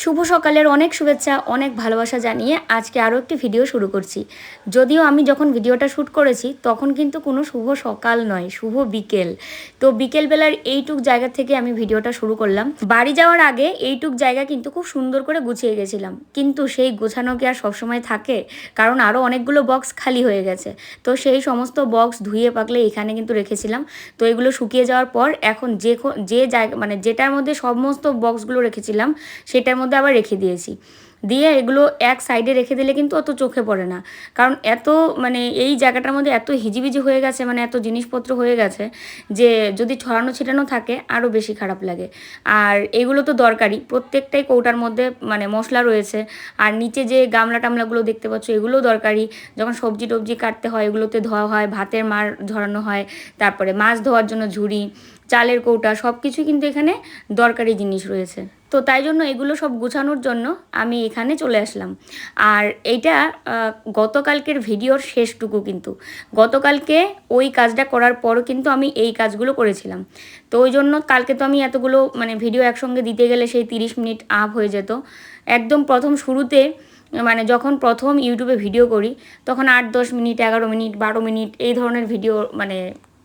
শুভ সকালের অনেক শুভেচ্ছা, অনেক ভালোবাসা জানিয়ে আজকে আরও একটি ভিডিও শুরু করছি। যদিও আমি যখন ভিডিওটা শ্যুট করেছি, তখন কিন্তু কোনো শুভ সকাল নয়, শুভ বিকেল। তো বিকেলবেলার এইটুক জায়গা থেকে আমি ভিডিওটা শুরু করলাম। বাড়ি যাওয়ার আগে এইটুক জায়গা কিন্তু খুব সুন্দর করে গুছিয়ে গেছিলাম। কিন্তু সেই গোছানো কি আর সবসময় থাকে? কারণ আরও অনেকগুলো বক্স খালি হয়ে গেছে। তো সেই সমস্ত বক্স ধুয়ে পাকলে এখানে কিন্তু রেখেছিলাম। তো এগুলো শুকিয়ে যাওয়ার পর এখন যে যে জায়গা মানে যেটার মধ্যে সমস্ত বক্সগুলো রেখেছিলাম, সেটার মধ্যে আবার রেখে দিয়েছি। দিয়ে এগুলো এক সাইডে রেখে দিলে কিন্তু অত চোখে পড়ে না। কারণ এত মানে এই জায়গাটার মধ্যে এত হিজিবিজি হয়ে গেছে মানে এত জিনিসপত্র হয়ে গেছে যে যদি ছড়ানো ছিটানো থাকে আরও বেশি খারাপ লাগে। আর এগুলো তো দরকারি প্রত্যেকটাই কৌটার মধ্যে মানে মশলা রয়েছে। আর নিচে যে গামলা টামলাগুলো দেখতে পাচ্ছ, এগুলোও দরকারি যখন সবজি টবজি কাটতে হয়, এগুলোতে ধোয়া হয়, ভাতের মার ঝরানো হয়, তারপরে মাছ ধোয়ার জন্য ঝুড়ি, চালের কৌটা সব কিছু কিন্তু এখানে দরকারি জিনিস রয়েছে। তো তাই জন্য এগুলো সব গুছানোর জন্য আমি এখানে চলে আসলাম। আর এইটা গতকালকের ভিডিওর শেষটুকু কিন্তু। গতকালকে ওই কাজটা করার পরও কিন্তু আমি এই কাজগুলো করেছিলাম। তো ওই জন্য কালকে তো আমি এতগুলো মানে ভিডিও একসঙ্গে দিতে গেলে সেই তিরিশ মিনিট আপ হয়ে যেত। একদম প্রথম শুরুতে মানে যখন প্রথম ইউটিউবে ভিডিও করি, তখন আট দশ মিনিট, এগারো মিনিট, বারো মিনিট এই ধরনের ভিডিও মানে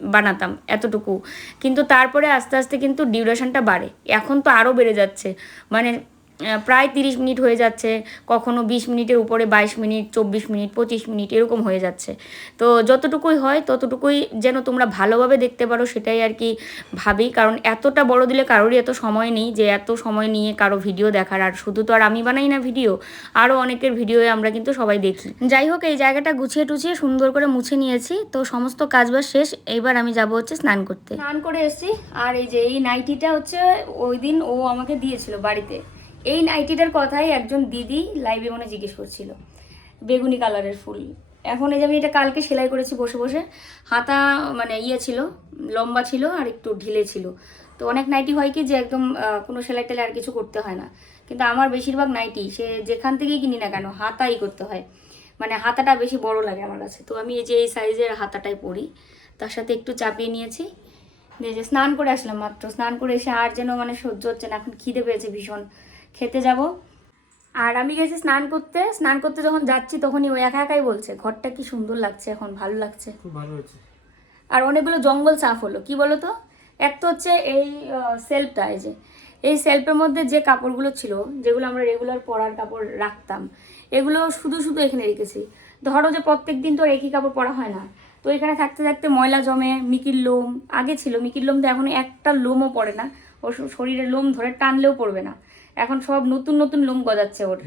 বানাতাম এতটুকু। কিন্তু তারপরে আস্তে আস্তে কিন্তু ডিউরেশনটা বাড়ে। এখন তো আরও বেড়ে যাচ্ছে। মানে প্রায় তিরিশ মিনিট হয়ে যাচ্ছে, কখনো বিশ মিনিটের উপরে বাইশ মিনিট, চব্বিশ মিনিট, পঁচিশ মিনিট, এরকম হয়ে যাচ্ছে। তো যতটুকুই হয়, ততটুকুই যেন তোমরা ভালোভাবে দেখতে পারো সেটাই আর কি ভাবি। কারণ এতটা বড় দিলে কারোরই এত সময় নেই যে এত সময় নিয়ে কারও ভিডিও দেখার। আর শুধু তো আর আমি বানাই না ভিডিও আরও অনেকের ভিডিওয়ে আমরা কিন্তু সবাই দেখি। যাই হোক, এই জায়গাটা গুছিয়ে টুছিয়ে সুন্দর করে মুছে নিয়েছি। তো সমস্ত কাজবাজ শেষ এইবার আমি যাব হচ্ছে স্নান করতে। স্নান করে এসেছি, আর এই যে এই নাইটিটা হচ্ছে ওই দিন ও আমাকে দিয়েছিল বাড়িতে। এই নাইটিটার কথাই একজন দিদি লাইভে মনে জিজ্ঞেস করছিল, বেগুনি কালারের ফুল। এখন এই যে আমি এটা কালকে সেলাই করেছি বসে বসে, হাতা মানে ইয়ে ছিল, লম্বা ছিল আর একটু ঢিলে ছিল। তো অনেক নাইটি হয় কি যে একদম কোনো সেলাই টেলাই আর কিছু করতে হয় না। কিন্তু আমার বেশিরভাগ নাইটি সে যেখান থেকেই কিনি না কেন, হাতাই করতে হয়। মানে হাতাটা বেশি বড় লাগে আমার কাছে। তো আমি এই যে এই সাইজের হাতাটাই পরি। তার সাথে একটু চাপিয়ে নিয়েছি। যে স্নান করে আসলাম মাত্র। স্নান করে এসে আর যেন মানে সহ্য হচ্ছে না, এখন খিদে পেয়েছে ভীষণ। খেতে যাব। আর আমি গেছি স্নান করতে। স্নান করতে যখন যাচ্ছি তখনই ও একা একাই বলছে ঘরটা কি সুন্দর লাগছে এখন ভালো লাগছে। খুব ভালো হয়েছে। আর অনেকগুলো জঙ্গল সাফ হলো। কি বলো তো এক তো হচ্ছে এই সেলফটা এই যে এই সেলফের মধ্যে যে কাপড়গুলো ছিল যেগুলো আমরা রেগুলার পরার কাপড় রাখতাম এগুলো শুধু শুধু এখানে রেখেছি। ধরো যে প্রত্যেক দিন তো একই কাপড় পরা হয় না। তো এখানে থাকতে থাকতে ময়লা জমে মিকির লোম আগে ছিল মিকির লোম তো এখন একটা লোমও পড়ে না। ওর শরীরে লোম ধরে টানলেও পড়বে না। এখন সব নতুন নতুন লোম গজাচ্ছে ওর।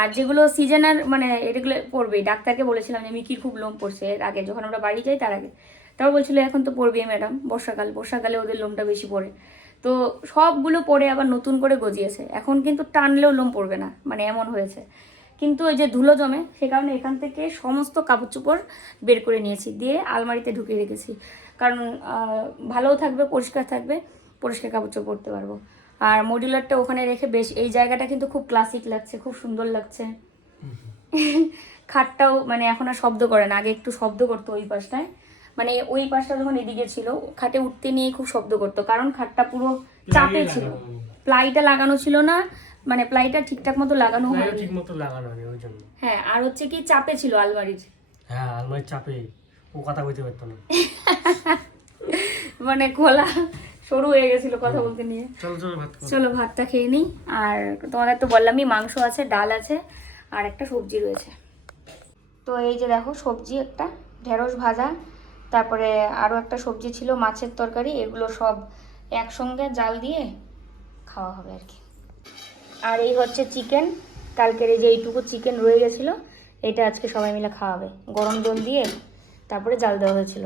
আর যেগুলো সিজনার মানে এগুলো পড়বে ডাক্তারকে বলেছিলাম যে মিকির খুব লোম পড়ছে এর আগে যখন আমরা বাড়ি যাই তার আগে। তারপর বলছিল এখন তো পড়বেই ম্যাডাম বর্ষাকাল। বর্ষাকালে ওদের লোমটা বেশি পড়ে তো সবগুলো পড়ে আবার নতুন করে গজিয়েছে। এখন কিন্তু টানলেও লোম পড়বে না মানে এমন হয়েছে। কিন্তু ওই যে ধুলো জমে সে কারণে এখান থেকে সমস্ত কাপড় চোপড় বের করে নিয়েছি দিয়ে আলমারিতে ঢুকিয়ে রেখেছি। কারণ ভালোও থাকবে পরিষ্কার থাকবে পরিষ্কার কাপড় চোপড় পরতে পারব। আর মডিউলারটা ওখানে রেখে বেশ এই জায়গাটা কিন্তু খুব ক্লাসিক লাগছে খুব সুন্দর লাগছে। খাটটাও মানে এখন আর শব্দ করে না আগে একটু শব্দ করতো ওই পাশটায়। মানে ওই পাশটা যখন এদিকে ছিল খাটে উঠতে নিয়ে খুব শব্দ করতো কারণ খাটটা পুরো চাপে ছিল। প্লাইটা লাগানো ছিল না মানে প্লাইটা ঠিকঠাক মতো লাগানো হয়নি। ঠিক মতো লাগানো হয়নি ওই জন্য। হ্যাঁ আর হচ্ছে কি চাপে ছিল আলমারির। হ্যাঁ আলমারি চাপে। ও কথা বলতে পারতো না। মানে খোলা। সরু হয়ে গেছিল কথা বলতে নিয়ে। চলো ভাতটা খেয়ে নিই। আর তোমাদের তো বললামই মাংস আছে ডাল আছে আর একটা সবজি রয়েছে। তো এই যে দেখো সবজি একটা ঢেঁড়স ভাজা তারপরে আরও একটা সবজি ছিল মাছের তরকারি এগুলো সব একসঙ্গে জাল দিয়ে খাওয়া হবে আর কি। আর এই হচ্ছে চিকেন কালকের এই যে এইটুকু চিকেন রয়ে গেছিল এটা আজকে সবাই মিলে খাওয়াবে। গরম জল দিয়ে তারপরে জাল দেওয়া হয়েছিল।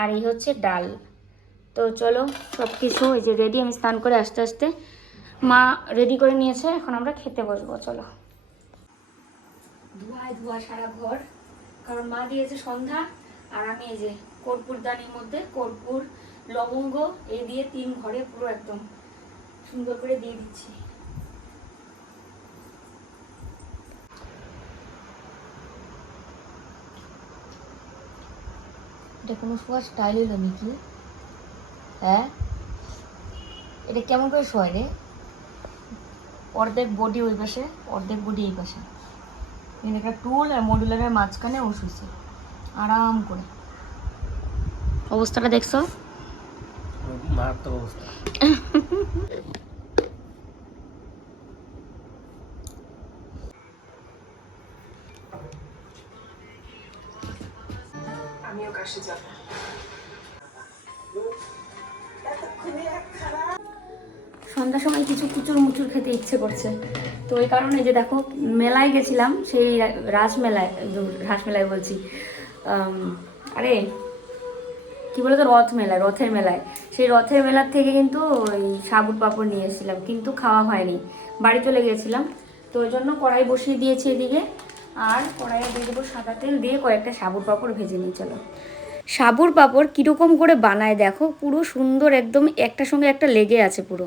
আর এই হচ্ছে ডাল। তো চলো সব কিছু এই যে রেডি আমি স্নান করে আস্তে আস্তে মা রেডি করে নিয়েছে এখন আমরা খেতে বসবো চলো। ধোয়ায় ধোয়া সারা ঘর কারণ মা দিয়েছে সন্ধ্যা আর আমি এই যে কর্পূর দানির মধ্যে কর্পূর লবঙ্গ এই দিয়ে তিন ঘরে পুরো একদম সুন্দর করে দিয়ে দিচ্ছি। এটা কোনো শোয়ার স্টাইল হলো নাকি? হ্যাঁ? এটা কেমন করে শোয় রে? অর্ধেক বডি ওই পাশে অর্ধেক বডি এই পাশে। একটা টুল আর মডুলারের মাঝখানে ও শুয়েছে আরাম করে। অবস্থাটা দেখছ? মারাত্মক অবস্থা। সন্ধ্যার সময় কিছু কুচুর মুচুর খেতে ইচ্ছে করছে। তো ওই কারণে যে দেখো, মেলায় গেছিলাম, সেই রাসমেলায় রাসমেলায় বলছি। আরে, কি বলতো, রথ মেলায় রথের মেলায়। সেই রথের মেলার থেকে কিন্তু ওই সাবুর পাঁপড় নিয়ে এসেছিলাম, কিন্তু খাওয়া হয়নি। বাড়ি চলে গিয়েছিলাম তো ওই জন্য কড়াই বসিয়ে দিয়েছি এদিকে। আর কড়াইয়ে দিয়ে দেবো সাদা তেল দিয়ে কয়েকটা সাবুর পাঁপড় ভেজে নিয়ে চলো। সাবুর পাঁপড় কীরকম করে বানায় দেখো, পুরো সুন্দর, একদম একটা সঙ্গে একটা লেগে আছে পুরো।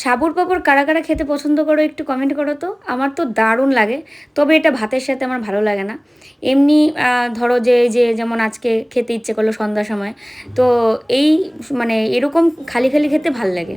সাবুর পাঁপড় কারা কারা খেতে পছন্দ করো একটু কমেন্ট করো তো। আমার তো দারুণ লাগে, তবে এটা ভাতের সাথে আমার ভালো লাগে না। এমনি ধরো যে যে, যেমন আজকে খেতে ইচ্ছে করল সন্ধ্যার সময়, তো এই মানে এরকম খালি খালি খেতে ভালো লাগে।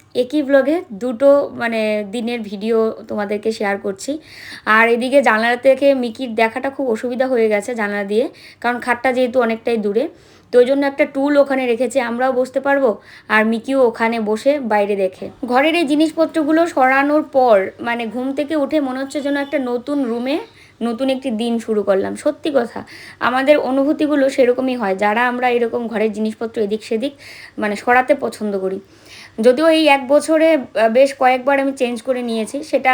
একই ব্লগে দুটো মানে দিনের ভিডিও তোমাদেরকে শেয়ার করছি। আর এদিকে জানলা থেকে মিকির দেখাটা খুব অসুবিধা হয়ে গেছে জানলা দিয়ে, কারণ খাটটা যেহেতু অনেকটাই দূরে। তো ওই জন্য একটা টুল ওখানে রেখেছে, আমরাও বসতে পারব। আর মিকিও ওখানে বসে বাইরে দেখে। ঘরের এই জিনিসপত্রগুলো সরানোর পর মানে ঘুম থেকে উঠে মনে হচ্ছে যেন একটা নতুন রুমে নতুন একটি দিন শুরু করলাম। সত্যি কথা, আমাদের অনুভূতিগুলো সেরকমই হয়। যারা আমরা এরকম ঘরের জিনিসপত্র এদিক সেদিক মানে সরাতে পছন্দ করি। যদিও এই এক বছরে বেশ কয়েকবার আমি চেঞ্জ করে নিয়েছি। সেটা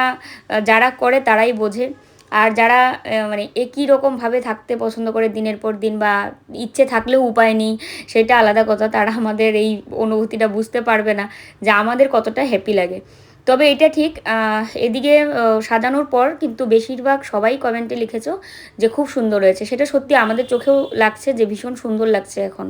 যারা করে তারাই বোঝে। আর যারা মানে একই রকমভাবে থাকতে পছন্দ করে দিনের পর দিন বা ইচ্ছে থাকলেও উপায় নেই, সেটা আলাদা কথা। তারা আমাদের এই অনুভূতিটা বুঝতে পারবে না যে আমাদের কতটা হ্যাপি লাগে। তবে এটা ঠিক এদিকে সাজানোর পর কিন্তু বেশিরভাগ সবাই কমেন্টে লিখেছো যে খুব সুন্দর হয়েছে। সেটা সত্যি আমাদের চোখেও লাগছে যে ভীষণ সুন্দর লাগছে এখন।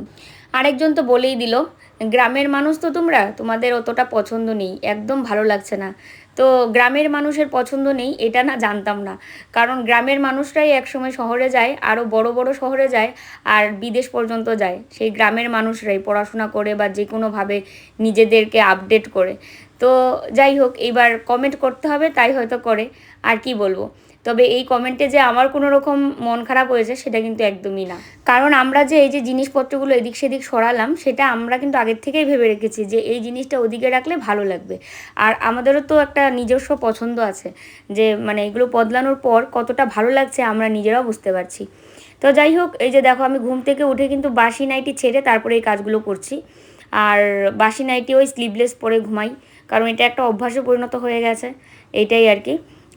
আরেকজন তো বলেই দিল গ্রামের মানুষ তো তোমরা, তোমাদের অতটা পছন্দ নেই, একদম ভালো লাগছে না। তো গ্রামের মানুষের পছন্দ নেই, এটা না জানতাম না। কারণ গ্রামের মানুষরাই একসময় শহরে যায় আরও বড় বড় শহরে যায়, আর বিদেশ পর্যন্ত যায়। সেই গ্রামের মানুষরাই পড়াশোনা করে বা যে কোনোভাবে নিজেদেরকে আপডেট করে। তো যাই হোক এইবার কমেন্ট করতে হবে, তাই হয়তো করে। আর কি বলব? তবে এই কমেন্টে যে আমার কোনো রকম মন খারাপ হয়েছে, সেটা কিন্তু একদমই না। কারণ আমরা যে এই যে জিনিসপত্রগুলো এদিক সেদিক সরালাম, সেটা আমরা কিন্তু আগের থেকেই ভেবে রেখেছি যে এই জিনিসটা ওদিকে রাখলে ভালো লাগবে। আর আমাদেরও তো একটা নিজস্ব পছন্দ আছে যে মানে এগুলো বদলানোর পর কতটা ভালো লাগছে আমরা নিজেরাও বুঝতে পারছি। তো যাই হোক, এই যে দেখো, আমি ঘুম থেকে উঠে কিন্তু বাসি নাইটি ছেড়ে তারপরে এই কাজগুলো করছি। আর বাসি নাইটি ওই স্লিভলেস পরে ঘুমাই, কারণ এটা একটা অভ্যাসে পরিণত হয়ে গেছে এইটাই আর কি।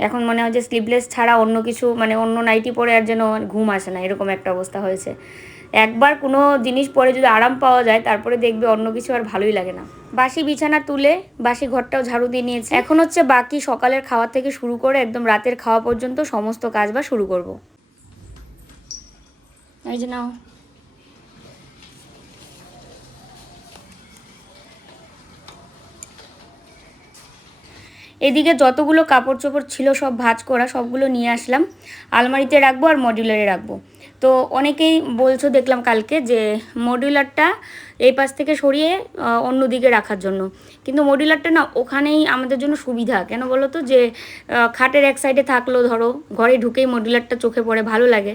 এখন মনে হয় যে স্লিভলেস ছাড়া অন্য কিছু মানে অন্য নাইটি পরে আর যেন ঘুম আসে না, এরকম একটা অবস্থা হয়েছে। একবার কোনো জিনিস পরে যদি আরাম পাওয়া যায়, তারপরে দেখবে অন্য কিছু আর ভালোই লাগে না। বাসি বিছানা তুলে বাসি ঘরটাও ঝাড়ু দিয়ে নিয়েছি। এখন হচ্ছে বাকি সকালের খাওয়া থেকে শুরু করে একদম রাতের খাওয়া পর্যন্ত সমস্ত কাজ বা শুরু করব। এই যে নাও। এদিকে যতগুলো কাপড় চোপড় ছিল, সব ভাঁজ করা, সবগুলো নিয়ে আসলাম। আলমারিতে রাখব আর মডিউলারে রাখব। তো অনেকেই বলছো দেখলাম কালকে যে মডিউলারটা এই পাশ থেকে সরিয়ে অন্য দিকে রাখার জন্য। কিন্তু মডিউলারটা না ওখানেই আমাদের জন্য সুবিধা। কেন বলো তো যে খাটের এক সাইডে থাকল ধরো, ঘরে ঢুকেই মডিউলারটা চোখে পড়ে, ভালো লাগে।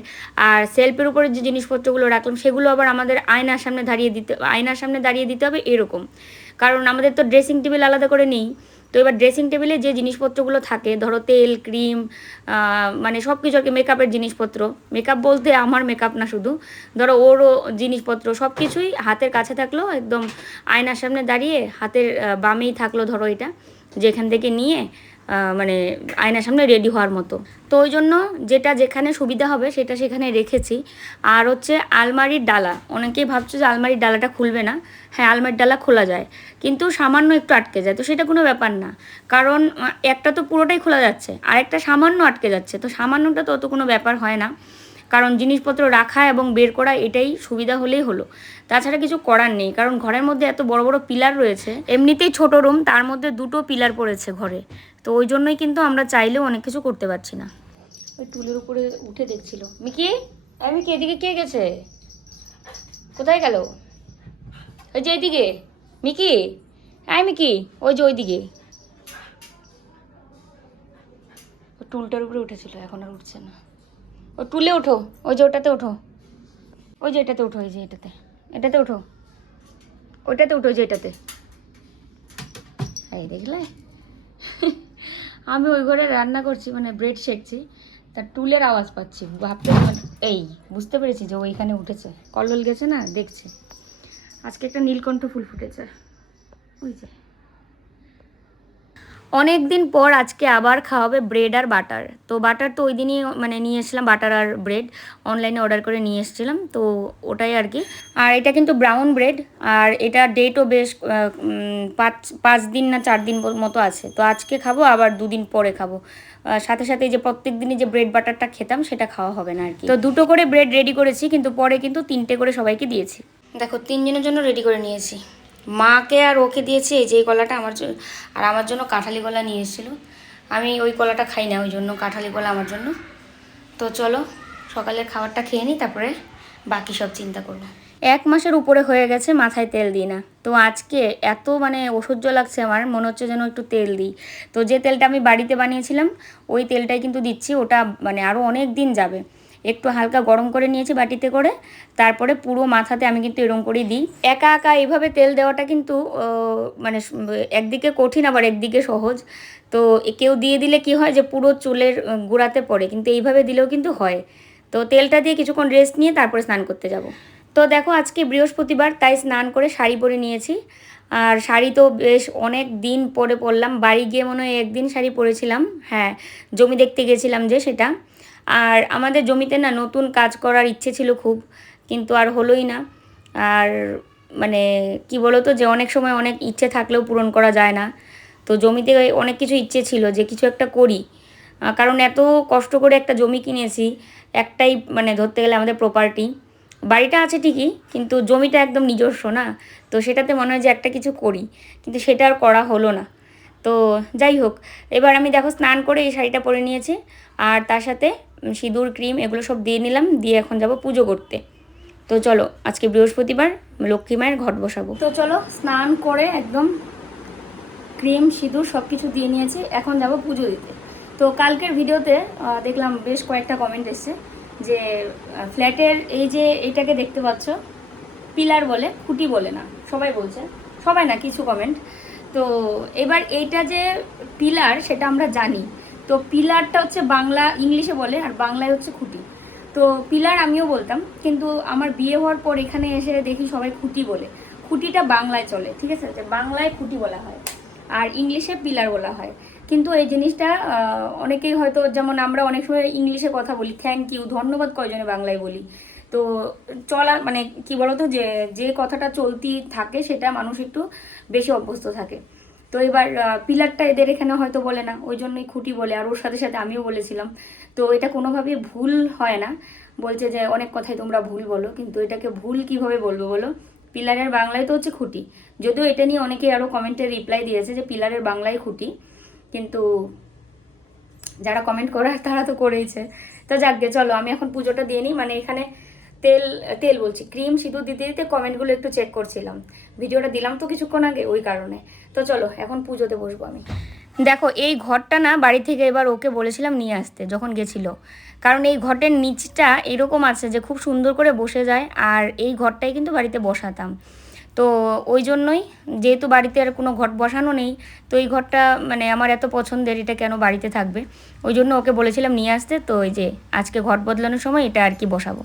আর সেলফের উপরে যে জিনিসপত্রগুলো রাখলাম, সেগুলো আবার আমাদের আয়নার সামনে দাঁড়িয়ে দিতে, আয়নার সামনে দাঁড়িয়ে দিতে হবে এরকম। কারণ আমাদের তো ড্রেসিং টেবিল আলাদা করে নেই। তো এবার ড্রেসিং টেবিলে যে জিনিসপত্রগুলো থাকে, ধরো তেল ক্রিম মানে সব কিছু আর কি মেকআপের জিনিসপত্র। মেকআপ বলতে আমার মেকআপ না শুধু। ধরো ওরও জিনিসপত্র সব কিছুই হাতের কাছে থাকল, একদম আয়নার সামনে দাঁড়িয়ে হাতের বামেই থাকল ধরো এটা, যেখান থেকে নিয়ে মানে আয়নার সামনে রেডি হওয়ার মতো। তো ওই জন্য যেটা যেখানে সুবিধা হবে সেটা সেখানে রেখেছি। আর হচ্ছে আলমারির ডালা। অনেকেই ভাবছ যে আলমারির ডালাটা খুলবে না। হ্যাঁ আলমারির ডালা খোলা যায়। কিন্তু সামান্য একটু আটকে যায়। তো সেটা কোনো ব্যাপার না। কারণ একটা তো পুরোটাই খোলা যাচ্ছে। আর একটা সামান্য আটকে যাচ্ছে। তো সামান্যটা তো অত কোনো ব্যাপার হয় না। কারণ জিনিসপত্র রাখা এবং বের করা এটাই সুবিধা হলেই হলো। তাছাড়া কিছু করার নেই। কারণ ঘরের মধ্যে এত বড় বড় পিলার রয়েছে। এমনিতেই ছোট রুম, তার মধ্যে দুটো পিলার পড়েছে ঘরে। তো ওই জন্যই কিন্তু আমরা চাইলেও অনেক কিছু করতে পারছি না। ওই টুলের উপরে উঠে দেখছিল। মিকি? আমি মিকি, এদিকে কে গেছে? কোথায় গেল? ওই যে এইদিকে মিকি? হ্যাঁ মিকি, ওই যে ওইদিকে। টুলটার উপরে উঠেছিল, এখন আর উঠছে না। ও টুলে ওঠো, ওই যে ওটাতে ওঠো। ওই যে এটাতে ওঠো ওই যে এটাতে। এটাতে ওঠো। ওইটাতে উঠো যে এটাতে। এই দেখলে? আমি ওই ঘরে রান্না করছি মানে ব্রেড শেখছি তার টুলের আওয়াজ পাচ্ছি, ভাবতে এই, বুঝতে পেরেছি যে ওইখানে উঠেছে কল্লোল গেছে না, দেখছে। আজকে একটা নীলকণ্ঠ ফুল ফুটেছে। ওই যে। অনেক দিন পর আজকে আবার খাওয়াবে ব্রেড আর বাটার তো বাটার তো ওই দিনই মানে নিয়ে এসেছিলাম বাটার আর ব্রেড অনলাইনে অর্ডার করে নিয়ে এসেছিলাম, তো ওটাই আর কি। আর এটা কিন্তু ব্রাউন ব্রেড আর এটা ডেটও বেশ পাঁচ পাঁচ দিন না চার দিন মতো আছে। তো আজকে খাব, আবার দুদিন পরে খাব। সাথে সাথে যে প্রত্যেক দিনই যে ব্রেড বাটারটা খেতাম, সেটা খাওয়া হবে না আর কি। তো দুটো করে ব্রেড রেডি করেছি, কিন্তু পরে কিন্তু তিনটে করে সবাইকে দিয়েছি। দেখো, তিনজনের জন্য রেডি করে নিয়েছি। মাকে আর ওকে দিয়েছে, এই যে কলাটা আমার জন্য, আর আমার জন্য কাঁঠালি কলা নিয়ে এসেছিল। আমি ওই কলাটা খাই না, ওই জন্য কাঁঠালি কলা আমার জন্য। তো চলো, সকালের খাবারটা খেয়ে নিই, তারপরে বাকি সব চিন্তা করব। এক মাসের উপরে হয়ে গেছে মাথায় তেল দিই না। তো আজকে এত মানে অসহ্য লাগছে আমার, মনে হচ্ছে যেন একটু তেল দিই। তো যে তেলটা আমি বাড়িতে বানিয়েছিলাম, ওই তেলটাই কিন্তু দিচ্ছি, ওটা মানে আরও অনেক দিন যাবে। একটু হালকা গরম করে নিয়েছি বাটিতে করে। তারপরে পুরো মাথাতে আমি কিন্তু এরম করেই দিই। একা একা এইভাবে তেল দেওয়াটা কিন্তু মানে একদিকে কঠিন আবার একদিকে সহজ। তো কেউ দিয়ে দিলে কি হয় যে পুরো চুলের গোড়াতে পড়ে, কিন্তু এইভাবে দিলেও কিন্তু হয়। তো তেলটা দিয়ে কিছুক্ষণ রেস্ট নিয়ে তারপরে স্নান করতে যাব। তো দেখো আজকে বৃহস্পতিবার, তাই স্নান করে শাড়ি পরে নিয়েছি। আর শাড়ি তো বেশ অনেক দিন পরে পরলাম। বাড়ি গিয়ে মনে হয় একদিন শাড়ি পরেছিলাম। হ্যাঁ জমি দেখতে গেছিলাম যে সেটা। আর আমাদের জমিতে না নতুন কাজ করার ইচ্ছে ছিল খুব, কিন্তু আর হলোই না। আর মানে কি বলো তো যে অনেক সময় অনেক ইচ্ছে থাকলেও পূরণ করা যায় না। তো জমিতে অনেক কিছু ইচ্ছে ছিল যে কিছু একটা করি। কারণ এত কষ্ট করে একটা জমি কিনেছি, একটাই মানে ধরতে গেলে আমাদের প্রপার্টি বাড়িটা আছে ঠিকই, কিন্তু জমিটা একদম নিজস্ব না। তো সেটাতে মনে হয় যে একটা কিছু করি, কিন্তু সেটা আর করা হলো না। তো যাই হোক, এবার আমি দেখো স্নান করে এই শাড়িটা পরে নিয়েছি। আর তার সাথে সিঁদুর, ক্রিম এগুলো সব দিয়ে নিলাম, দিয়ে এখন যাব পুজো করতে। তো চলো, আজকে বৃহস্পতিবার, লক্ষ্মী মায়ের ঘট বসাবো। তো চলো, স্নান করে একদম ক্রিম, সিঁদুর সব কিছু দিয়ে নিয়েছি, এখন যাব পুজো দিতে। তো কালকের ভিডিওতে দেখলাম বেশ কয়েকটা কমেন্ট এসছে যে ফ্ল্যাটের এই যে এটাকে দেখতে পাচ্ছ, পিলার বলে, খুঁটি বলে না, সবাই বলছে, সবাই না, কিছু কমেন্ট তো এবার এইটা যে পিলার, সেটা আমরা জানি। তো পিলারটা হচ্ছে বাংলা, ইংলিশে বলে, আর বাংলায় হচ্ছে খুঁটি। তো পিলার আমিও বলতাম, কিন্তু আমার বিয়ে হওয়ার পর এখানে এসে দেখি সবাই খুঁটি বলে। খুঁটিটা বাংলায় চলে, ঠিক আছে? যে বাংলায় খুঁটি বলা হয়, আর ইংলিশে পিলার বলা হয়। কিন্তু এই জিনিসটা অনেকেই হয়তো, যেমন আমরা অনেক সময় ইংলিশে কথা বলি, থ্যাংক ইউ, ধন্যবাদ কয়জনে বাংলায় বলি। তো চলা মানে কি বলতো, যে যে কথাটা চলতি থাকে, সেটা মানুষ একটু বেশি অভ্যস্ত থাকে। তো এবার পিলারটা এদের এখানে হয়তো বলে না, ওই জন্যই খুঁটি বলে, আর ওর সাথে সাথে আমিও বলেছিলাম। তো এটা কোনোভাবেই ভুল হয় না, বলছে যে অনেক কথাই তোমরা ভুল বলো, কিন্তু এটাকে ভুল কীভাবে বলব বলো? পিলারের বাংলায় তো হচ্ছে খুঁটি। যদিও এটা নিয়ে অনেকেই আরও কমেন্টে রিপ্লাই দিয়েছে যে পিলারের বাংলায় খুঁটি, কিন্তু যারা কমেন্ট করার তারা তো করেইছে। তো যাকগে চলো, আমি এখন পুজোটা দিয়ে নিই মানে এখানে তেল তেল বলছি, ক্রিম, সিঁদুর দিতে দিতে কমেন্টগুলো একটু চেক করছিলাম। ভিডিওটা দিলাম তো কিছুক্ষণ আগে, ওই কারণে। তো চলো, এখন পুজোতে বসবো আমি। দেখো, এই ঘরটা না, বাড়ি থেকে এবার ওকে বলেছিলাম নিয়ে আসতে, যখন গেছিল। কারণ এই ঘটের নিচটা এরকম আছে যে, খুব সুন্দর করে বসে যায়, আর এই ঘরটাই কিন্তু বাড়িতে বসাতাম। তো ওই জন্যই, যেহেতু বাড়িতে আর কোনো ঘট বসানো নেই, তো এই ঘরটা মানে আমার এত পছন্দের, এটা কেন বাড়িতে থাকবে? ওই জন্য ওকে বলেছিলাম নিয়ে আসতে, তো ওই যে, আজকে ঘট বদলানোর সময় এটা আর কি বসাবো।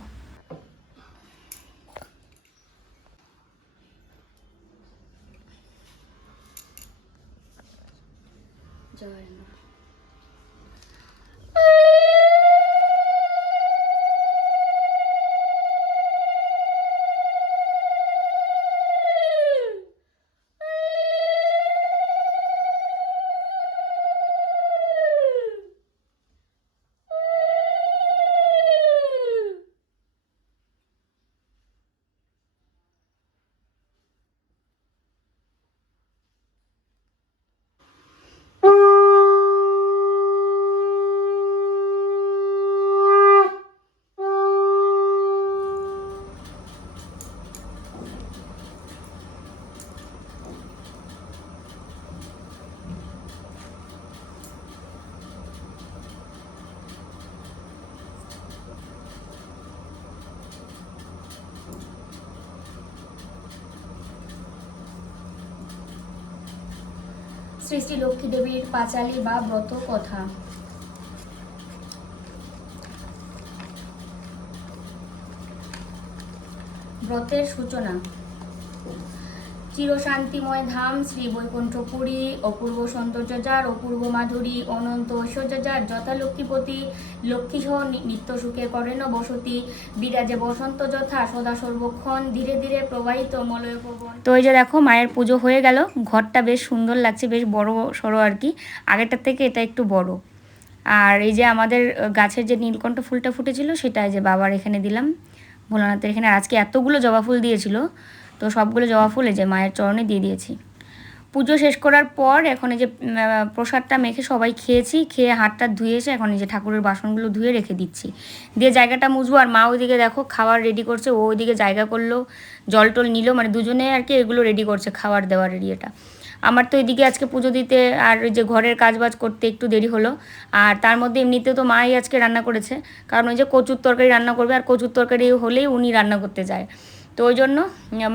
শ্রী শ্রী লক্ষ্মী দেবীর পাঁচালী বা ব্রত কথা। ব্রতের সূচনা। চিরশান্তিময় ধাম শ্রী বৈকুণ্ঠপুরী, অপূর্ব সৌন্দর্য যার অপূর্ব মাধুরী, অনন্ত ঐশ্বর্য যার যথা লক্ষ্মীপতি লক্ষ্মীসহ নিত্য সুখে করেন বসতি। বিরাজে বসন্ত যথা, সদা সর্বক্ষণ ধীরে ধীরে প্রবাহিত মলয় তো এই যে দেখো, মায়ের পুজো হয়ে গেল। ঘরটা বেশ সুন্দর লাগছে, বেশ বড় সড়ো আর কি। আগেরটার থেকে এটা একটু বড়। আর এই যে আমাদের গাছের যে নীলকণ্ঠ ফুলটা ফুটেছিল, সেটা যে বাবার এখানে দিলাম। ভোলানাথের এখানে আজকে এতগুলো জবা ফুল দিয়েছিল। তো সবগুলো জবা ফুল এই যে মায়ের চরণে দিয়ে দিয়েছি। পুজো শেষ করার পর এখন এই যে প্রসাদটা মেখে সবাই খেয়েছি, খেয়ে হাতটা ধুয়ে এসে এখন এই যে ঠাকুরের বাসনগুলো ধুয়ে রেখে দিচ্ছি। দিয়ে জায়গাটা মুছবো আর মা ওইদিকে দেখো খাবার রেডি করছে, ও ওইদিকে জায়গা করল, জল টল নিল মানে দুজনে আর কি এগুলো রেডি করছে খাবার দেওয়ার এরিয়াটা আমার তো এদিকে আজকে পুজো দিতে আর ওই যে ঘরের কাজবাজ করতে একটু দেরি হলো। আর তার মধ্যে এমনিতে তো মাই আজকে রান্না করেছে, কারণ ওই যে কচুর তরকারি রান্না করবে, আর কচুর তরকারি হলেই উনি রান্না করতে যায়। তো ওই জন্য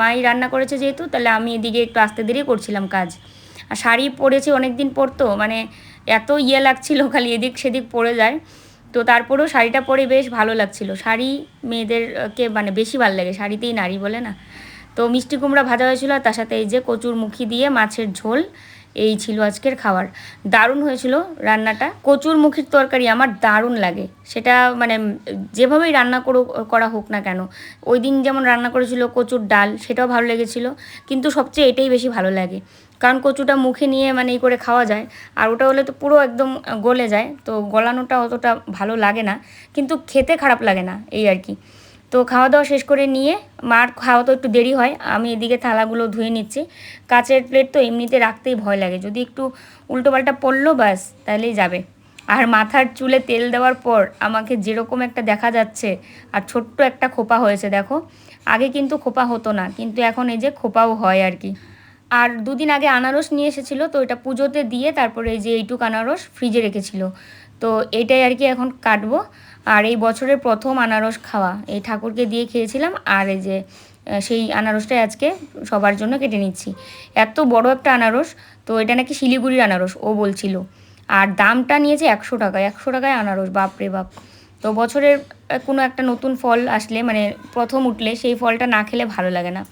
মাই রান্না করেছে যেহেতু, তাহলে আমি এদিকে একটু আস্তে ধীরে করছিলাম কাজ। আর শাড়ি পরেছে অনেক দিন পরতো মানে এত ইয়ে লাগছিল খালি, এদিক সেদিক পরে যায়। তো তারপরেও শাড়িটা পরে বেশ ভালো লাগছিল। শাড়ি মেয়েদেরকে মানে বেশি ভালো লাগে, শাড়িতেই নারী বলে না। তো মিষ্টি কুমড়া ভাজা হয়েছিলো, আর তার সাথে এই যে কচুর মুখি দিয়ে মাছের ঝোল এই ছিল আজকের খাবার। দারুণ হয়েছিল রান্নাটা। কচুর মুখির তরকারি আমার দারুণ লাগে। সেটা মানে যেভাবেই রান্না করো, করা হোক না কেন, ওই দিন যেমন রান্না করেছিল কচুর ডাল, সেটাও ভালো লেগেছিল। কিন্তু সবচেয়ে এটাই বেশি ভালো লাগে। কারণ কচুটা মুখে নিয়ে মানে এই করে খাওয়া যায়, আর ওটা হলে তো পুরো একদম গলে যায়। তো গলানোটা অতটা ভালো লাগে না। কিন্তু খেতে খারাপ লাগে না, এই আর কি। তো খাওয়া দাওয়া শেষ করে নিয়ে মার খাওয়া তো একটু দেরি হয়, আমি এদিকে থালাগুলো ধুয়ে নিচ্ছি। কাঁচের প্লেট তো এমনিতে রাখতেই ভয় লাগে, যদি একটু উল্টোপাল্টা পড়ল ব্যাস, তাহলেই যাবে। আর মাথার চুলে তেল দেওয়ার পর আমাকে যেরকম একটা দেখা যাচ্ছে, আর ছোট্ট একটা খোপা হয়েছে, দেখো। আগে কিন্তু খোপা হতো না, কিন্তু এখন এই যে খোপাও হয় আর কি। আর দুদিন আগে আনারস নিয়ে এসেছিল, তো এটা পুজোতে দিয়ে তারপরে এই যে এইটুক আনারস ফ্রিজে রেখেছিল। তো এটাই আর কি এখন কাটবো। আর এই বছরের প্রথম আনারস খাওয়া, এই ঠাকুরকে দিয়ে খেয়েছিলাম আর এই যে সেই আনারসটাই আজকে সবার জন্য কেটে নিচ্ছি। এত বড় একটা আনারস, তো এটা নাকি শিলিগুড়ির আনারস, ও বলছিল। আর দামটা নিয়েছে একশো টাকা একশো টাকায় আনারস বাপরে বাপ। তো বছরের কোনো একটা নতুন ফল আসলে মানে প্রথম উঠলে সেই ফলটা না খেলে ভালো লাগে না।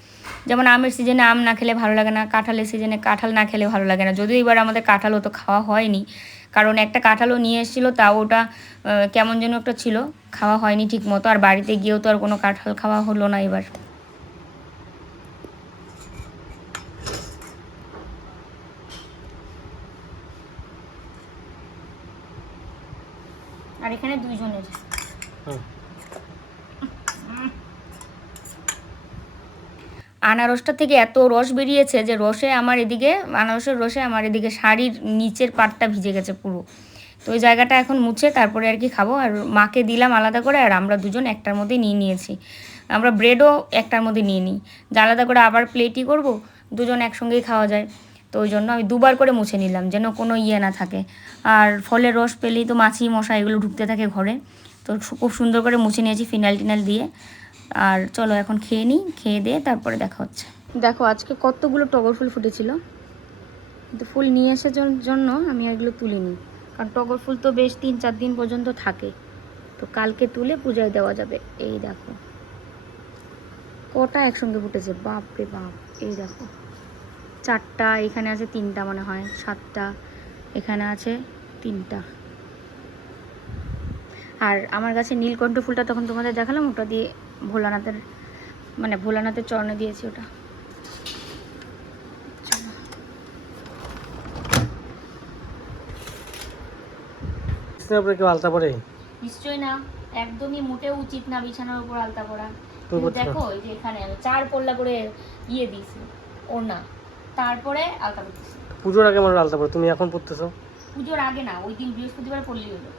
যেমন আমের সিজনে আম না খেলে ভালো লাগে না, কাঁঠালের সিজনে কাঁঠাল না খেলে ভালো লাগে না। যদিও এবার আমাদের কাঁঠাল তো খাওয়া হয়নি, কারণ একটা কাঁঠালও নিয়ে এসেছিল, তাও ওটা কেমন যেন একটা ছিল, খাওয়া হয়নি ঠিক মতো আর বাড়িতে গিয়েও তো আর কোনো কাঁঠাল খাওয়া হলো না এবার। আর এখানে দুইজনের। হুম। আনারসটা থেকে এত রস বেরিয়েছে যে রসে আমার এদিকে, আনারসের রসে আমার এদিকে শাড়ির নিচের পাটটা ভিজে গেছে পুরো। তো ওই জায়গাটা এখন মুছে তারপরে আর কি খাব। আর মাকে দিলাম আলাদা করে আর আমরা দুজন একটার মধ্যেই নিয়ে নিয়েছি। আমরা ব্রেডও একটার মধ্যে নিয়ে নিই। যে আলাদা করে আবার প্লেটই করব, দুজন একসঙ্গেই খাওয়া যায়। তো ওই জন্য আমি দুবার করে মুছে নিলাম যেন কোনো ইয়ে না থাকে। আর ফলের রস পেলেই তো মাছি, মশা এগুলো ঢুকতে থাকে ঘরে। তো খুব সুন্দর করে মুছে নিয়েছি ফিনাইল টিনাইল দিয়ে। আর চলো এখন খেয়ে নিই, খেয়ে দিয়ে তারপরে দেখা হচ্ছে। দেখো, আজকে কতগুলো টগর ফুল ফুটেছিল। কিন্তু ফুল নিয়ে আসার জন্য আমি এগুলো তুলিনি। কারণ টগর ফুল তো বেশ তিন চার দিন পর্যন্ত থাকে। তো কালকে তুলে পূজায় দেওয়া যাবে। এই দেখো। কটা একসঙ্গে ফুটেছে। বাপ রে বাপ। এই দেখো। চারটা, এখানে আছে তিনটা মনে হয়। সাতটা, এখানে আছে তিনটা। আর আমার কাছে নীলকণ্ঠ ফুলটা তখন তোমাদের দেখালাম, ওটা দিয়ে ভোলানাথের মানে ভোলানাথের চরণে দিয়েছি ওটা। বিছানার কেউ আলতা পরে? নিশ্চয়ই না একদমই মোটেও উচিত না বিছানার উপর আলতা পরা। দেখো এই যে এখানে আমি চার পল্লা করে ইয়ে দিয়েছি ওড়না। তারপরে আলতা পুজোর আগে মানুষ আলতা পরে তুমি এখন পড়তেছো পুজোর আগে না ওই দিন বৃহস্পতিবার হলো।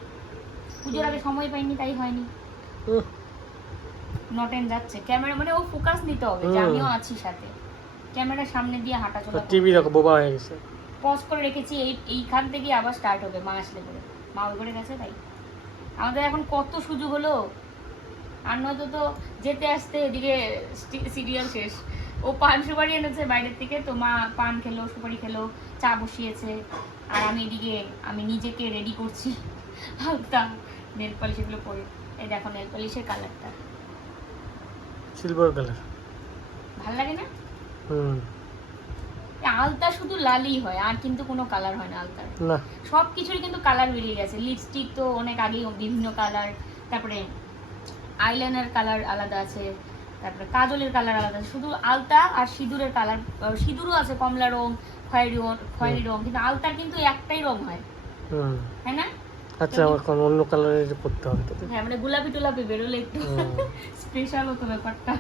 পুজোর আগে সময় পাইনি তাই হয়নি। নটেন যাচ্ছে। ক্যামেরা মানে ও ফোকাস নিতে হবে যে আমিও আছি সাথে। ক্যামেরার সামনে দিয়ে হাঁটা চলা টিভি দেখো বোবা হয়ে গেছে। পজ করে রেখেছি এই এইখান থেকে আবার স্টার্ট হবে মা আসলে করে মা ওই করে গেছে তাই। আমাদের এখন কত সুযোগ হলো। আর নয়তো তো যেতে আসতে এদিকে সিরিয়াল শেষ। ও পান সুপারি এনেছে বাইরের থেকে তো মা পান খেলো সুপারি খেলো চা বসিয়েছে। আর আমি এদিকে আমি নিজেকে রেডি করছি। হালকা নেল পলিশ এগুলো পরে। এই দেখো নেল পলিশের কালারটা সিলভার কালার ভালো লাগে না? হুম। আলতা শুধু লালই হয় আর কিন্তু কোনো কালার হয় না আলতার। না। সব কিছুরই কিন্তু কালার বেরিয়ে গেছে। লিপস্টিক তো অনেক আগেই বিভিন্ন কালার তারপরে আইলাইনার কালার আলাদা আছে তারপরে কাজলের কালার আলাদা আছে। শুধু আলতা আর সিঁদুরের কালার সিঁদুরও আছে কমলা রং খয়েরি রং খয়েরি রং কিন্তু আলতার কিন্তু একটাই রং হয়। তাই না? আচ্ছা এখন অন্য কালারের করতে হবে হ্যাঁ মানে গোলাপি টোলাপি বেরোলে একটু। স্পেশাল হতো ব্যাপারটা।